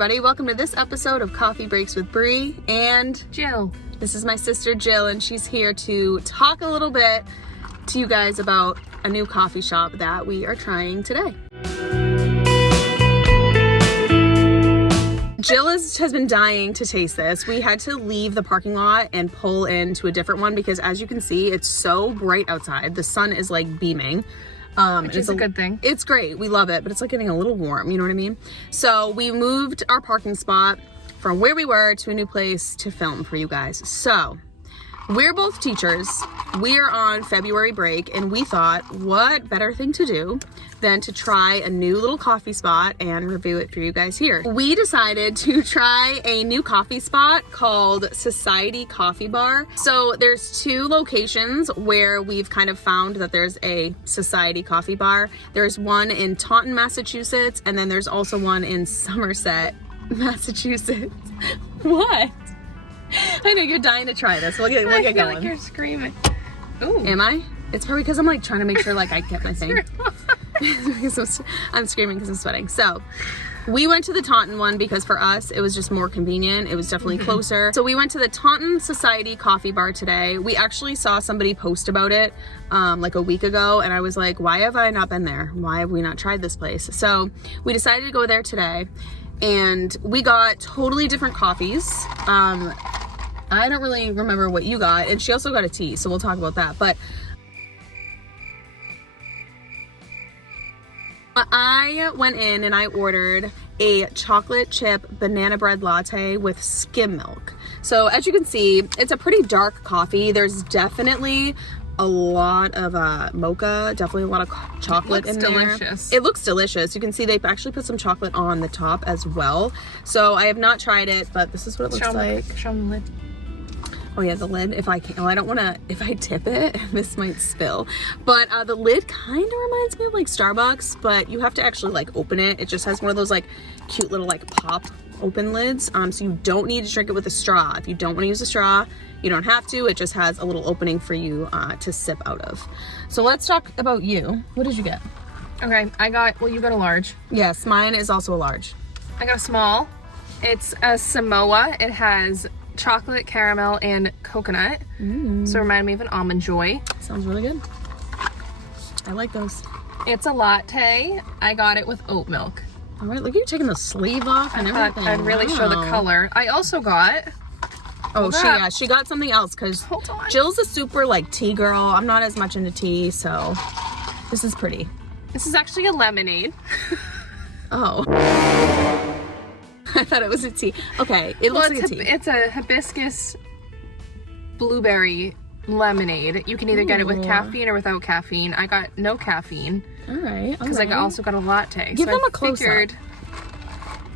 everybody. Welcome to this episode of Coffee Breaks with Bree and Jill. This is my sister Jill, and she's here to talk a little bit to you guys about a new coffee shop that we are trying today. Jill has been dying to taste this. We had to leave the parking lot and pull into a different one because, as you can see, it's so bright outside. The sun is like beaming. Which is a good thing. It's great. We love it, but it's like getting a little warm. You know what I mean? So we moved our parking spot from where we were to a new place to film for you guys. So we're both teachers. We are on February break, and we thought, what better thing to do than to try a new little coffee spot and review it for you guys here. We decided to try a new coffee spot called Society Coffee Bar. So there's two locations where we've kind of found that there's a Society Coffee Bar. There's one in Taunton, Massachusetts, and then there's also one in Somerset, Massachusetts. What? I know you're dying to try this. We'll get going. I feel like you're screaming. Ooh. Am I? It's probably because I'm like trying to make sure like I get my thing. I'm screaming because I'm sweating. So we went to the Taunton one because for us it was just more convenient. It was definitely closer. So we went to the Taunton Society Coffee Bar today. We actually saw somebody post about it like a week ago, and I was like, why have I not been there? Why have we not tried this place? So we decided to go there today, and we got totally different coffees. I don't really remember what you got, and she also got a tea, so we'll talk about that. But I went in and I ordered a chocolate chip banana bread latte with skim milk. So as you can see, it's a pretty dark coffee. There's definitely a lot of mocha, definitely a lot of chocolate in there. Delicious. It looks delicious. You can see they've actually put some chocolate on the top as well. So I have not tried it, but this is what it looks like. Show them the lid. Oh yeah, the lid, if I can, I don't want to, if I tip it, this might spill. But the lid kind of reminds me of like Starbucks, but you have to actually like open it. It just has one of those like cute little like pop open lids. So you don't need to drink it with a straw. If you don't want to use a straw, you don't have to. It just has a little opening for you to sip out of. So let's talk about you. What did you get? Okay, well, you got a large. Yes, mine is also a large. I got a small. It's a Samoa. It has chocolate, caramel, and coconut. So remind me of an Almond Joy. Sounds really good. I like those. It's a latte. I got it with oat milk. All right, look at you taking the sleeve off and everything. I'd really show the color. I also got... Oh, she got something else because Jill's a super like tea girl. I'm not as much into tea, so this is pretty. This is actually a lemonade. Oh. I thought it was a tea. Okay, it looks like a tea. It's a hibiscus blueberry lemonade. You can either get it with caffeine or without caffeine. I got no caffeine. All right. Because I also got a latte. Give them a close up.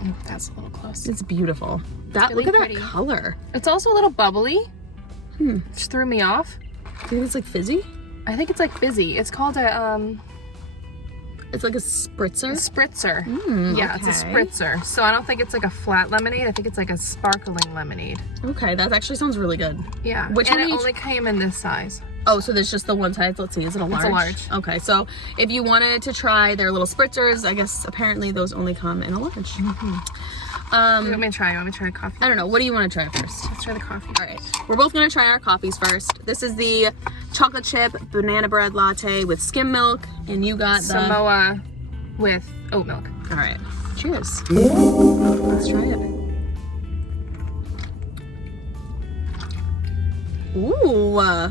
Oh, that's a little close. It's beautiful. Really look at pretty. that color. It's also a little bubbly. Which threw me off. Do you think it's like fizzy? I think it's like fizzy. It's called a It's like a spritzer? Spritzer. Yeah, okay. It's a spritzer. So I don't think it's like a flat lemonade. I think it's like a sparkling lemonade. Okay, that actually sounds really good. Yeah. Which and it only came in this size. Oh, so there's just the one size. Let's see, is it a large? It's a large. Okay, so if you wanted to try their little spritzers, I guess apparently those only come in a large. You want me to try? You want me to try coffee? I don't know. What do you want to try first? Let's try the coffee. All right. We're both going to try our coffees first. This is the chocolate chip banana bread latte with skim milk, and you got the Samoa with oat milk. All right. Cheers. Let's try it. Ooh.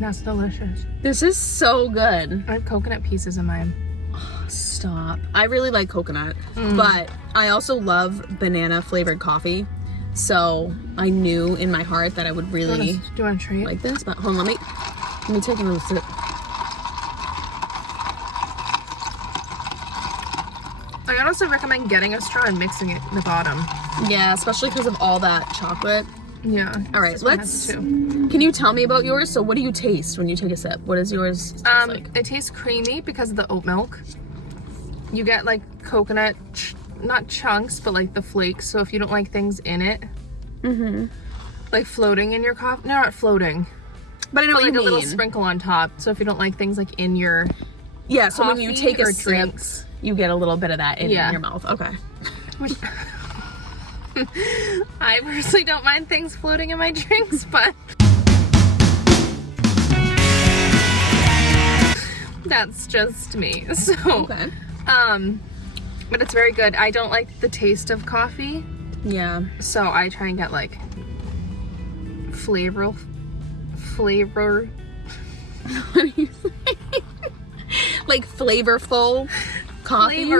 That's delicious. This is so good. I have coconut pieces in mine. Stop. I really like coconut, but I also love banana flavored coffee. So I knew in my heart that I would really do you want to try it? Like this. But hold on, let me take another sip. I honestly recommend getting a straw and mixing it in the bottom. Yeah, especially because of all that chocolate. Yeah. All right, can you tell me about yours? So what do you taste when you take a sip? What does yours taste like? It tastes creamy because of the oat milk. You get like coconut, not chunks, but like the flakes. So if you don't like things in it, like floating in your coffee, no, not floating, but I know what you mean. A little sprinkle on top. So if you don't like things like in your so when you take a sip, you get a little bit of that in your mouth. Okay. Which I personally don't mind things floating in my drinks, but that's just me. So, Okay. but it's very good. I don't like the taste of coffee, Yeah. so I try and get like flavor. What do you say? Like flavorful coffee?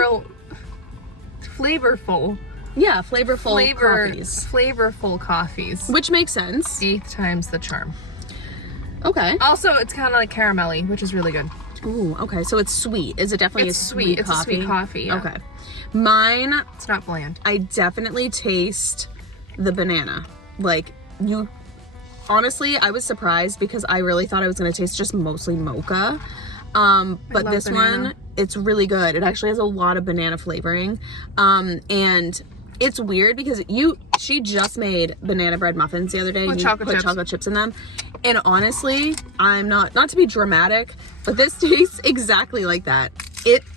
Flavorful. Yeah, flavorful coffees. Flavorful coffees. Which makes sense. 8th time's the charm. Okay. Also, it's kind of like caramelly, which is really good. Ooh, okay. So it's sweet. Is it definitely It's a sweet It's coffee? a sweet coffee, yeah. Okay. Mine, It's not bland. I definitely taste the banana. Like, you... Honestly, I was surprised because I really thought I was going to taste just mostly mocha. But love this banana. one, it's really good. It actually has a lot of banana flavoring. And it's weird because she just made banana bread muffins the other day. With and you chocolate put chips. chocolate chips in them. And honestly, I'm not to be dramatic, but this tastes exactly like that.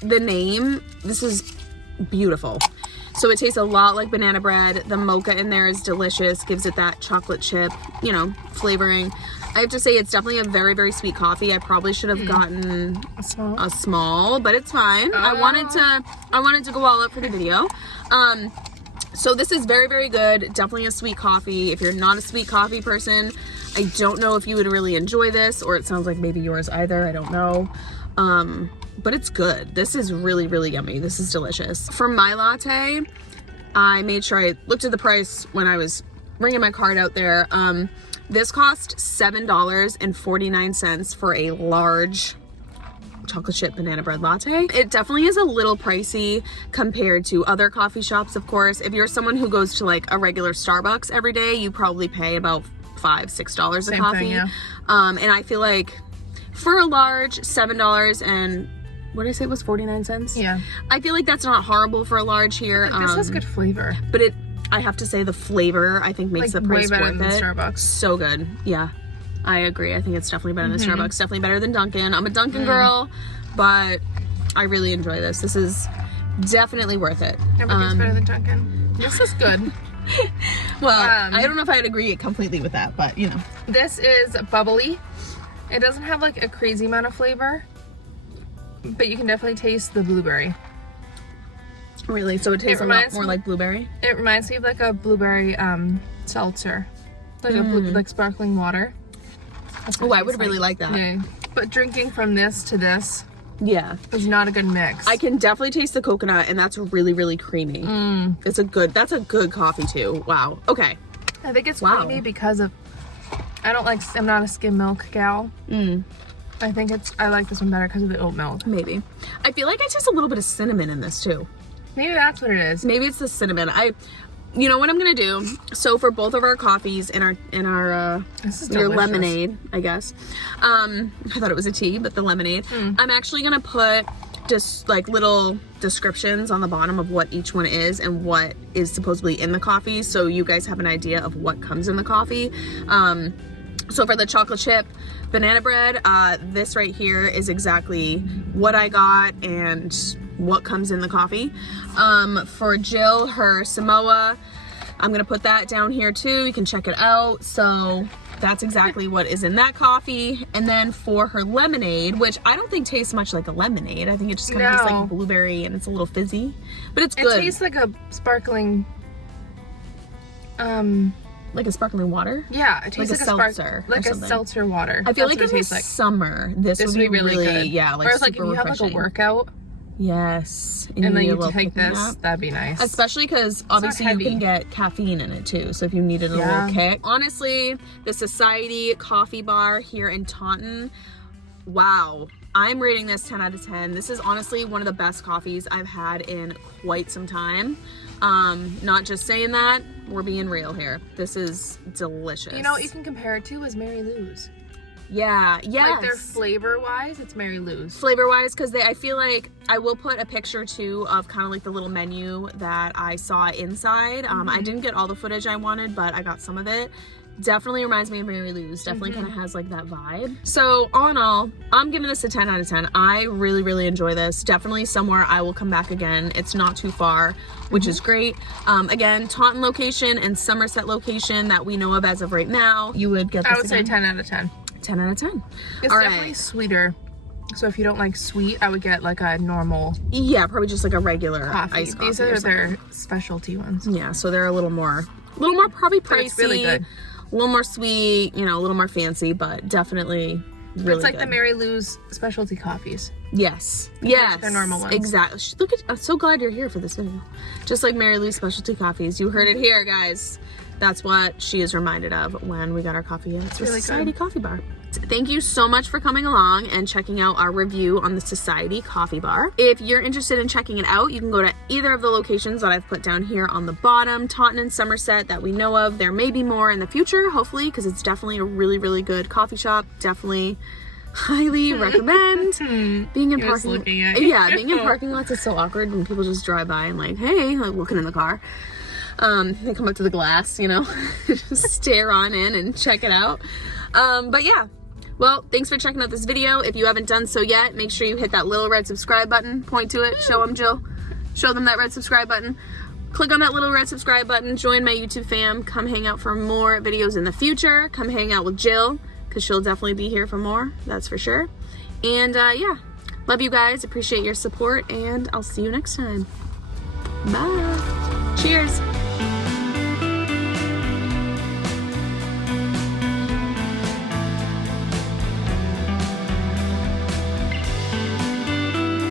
This is beautiful. So it tastes a lot like banana bread. The mocha in there is delicious, gives it that chocolate chip, flavoring. I have to say it's definitely a very, very sweet coffee. I probably should have gotten a small, but it's fine. I wanted to go all out for the video. So this is very, very good. Definitely a sweet coffee. If you're not a sweet coffee person, I don't know if you would really enjoy this, or it sounds like maybe yours either. I don't know. But it's good. This is really, really yummy. This is delicious. For my latte, I made sure I looked at the price when I was bringing my card out there. This cost $7.49 for a large chocolate chip banana bread latte. It definitely is a little pricey compared to other coffee shops, of course. If you're someone who goes to like a regular Starbucks every day, you probably pay about $5-6 a Same coffee. thing, yeah. And I feel like for a large, $7 and what did I say it was 49 cents? Yeah. I feel like that's not horrible for a large here. This has good flavor. But I have to say the flavor I think makes Like, the price way better worth than it. Starbucks. So good. Yeah. I agree. I think it's definitely better than Starbucks. Definitely better than Dunkin'. I'm a Dunkin' girl, but I really enjoy this. This is definitely worth it. Everything's better than Dunkin'. This is good. Well, I don't know if I'd agree completely with that, but This is bubbly. It doesn't have like a crazy amount of flavor, but you can definitely taste the blueberry. Really? So it tastes a lot more like blueberry? It reminds me of like a blueberry seltzer. Like like sparkling water. Oh, I would really like that. Yeah. But drinking from this to this Yeah. is not a good mix. I can definitely taste the coconut, and that's really, really creamy. That's a good coffee too. Wow. Okay. I think it's creamy because of, I'm not a skim milk gal. I like this one better because of the oat milk. Maybe. I feel like I taste a little bit of cinnamon in this too. Maybe that's what it is. Maybe it's the cinnamon. You know what I'm gonna do? So for both of our coffees in our This is your delicious. lemonade, I guess. I thought it was a tea, but the lemonade. I'm actually gonna put just like little descriptions on the bottom of what each one is and what is supposedly in the coffee, so you guys have an idea of what comes in the coffee. So for the chocolate chip banana bread, this right here is exactly what I got and what comes in the coffee. For Jill, her Samoa, I'm gonna put that down here too. You can check it out. So that's exactly what is in that coffee. And then for her lemonade, which I don't think tastes much like a lemonade. I think it just kind of tastes like blueberry and it's a little fizzy, but it's good. It tastes like a sparkling, like a sparkling water. yeah, it tastes like a seltzer, like or a something. seltzer water. I feel That's like what in it the tastes like. summer, this would be really good. Yeah, like or it's super like if you have like refreshing. a workout Yes, and then need a you little take pick-me-up. this, that'd be nice. Especially because obviously you heavy. can get caffeine in it too. So if you needed a little kick. Honestly, the Society Coffee Bar here in Taunton, wow. I'm rating this 10 out of 10. This is honestly one of the best coffees I've had in quite some time. Not just saying that, we're being real here. This is delicious. You know what you can compare it to is Mary Lou's. Yeah, yes. Like their flavor wise, it's Mary Lou's. Flavor wise, because I feel like I will put a picture too of kind of like the little menu that I saw inside. I didn't get all the footage I wanted, but I got some of it. Definitely reminds me of Mary Lou's. Definitely kind of has like that vibe. So all in all, I'm giving this a 10 out of 10. I really, really enjoy this. Definitely somewhere I will come back again. It's not too far, which is great. Again, Taunton location and Somerset location that we know of as of right now. You would get this I would say 10 out of 10. 10 out of 10. It's definitely sweeter. So if you don't like sweet, I would get like a normal probably just like a regular coffee. iced coffee. These are their specialty ones. Yeah, so they're a little more probably pricey. It's really good. A little more sweet, you know, a little more fancy, but definitely really It's like good. the Mary Lou's specialty coffees. Yes. The normal ones. Exactly. Look at, I'm so glad you're here for this video. Just like Mary Lou's specialty coffees. You heard it here, guys. That's what she is reminded of when we got our coffee at the really Society Coffee Bar. Thank you so much for coming along and checking out our review on the Society Coffee Bar. If you're interested in checking it out, you can go to either of the locations that I've put down here on the bottom, Taunton and Somerset that we know of. There may be more in the future, hopefully, because it's definitely a really, really good coffee shop. Definitely highly recommend. Being in parking being in parking lots is so awkward when people just drive by and like, hey, like looking in the car. They come up to the glass, you know, just stare on in and check it out. But yeah, well, thanks for checking out this video. If you haven't done so yet, make sure you hit that little red subscribe button. Point to it. Show them, Jill. Show them that red subscribe button. Click on that little red subscribe button. Join my YouTube fam. Come hang out for more videos in the future. Come hang out with Jill, because she'll definitely be here for more. That's for sure. And yeah, love you guys. Appreciate your support, and I'll see you next time. Bye. Cheers.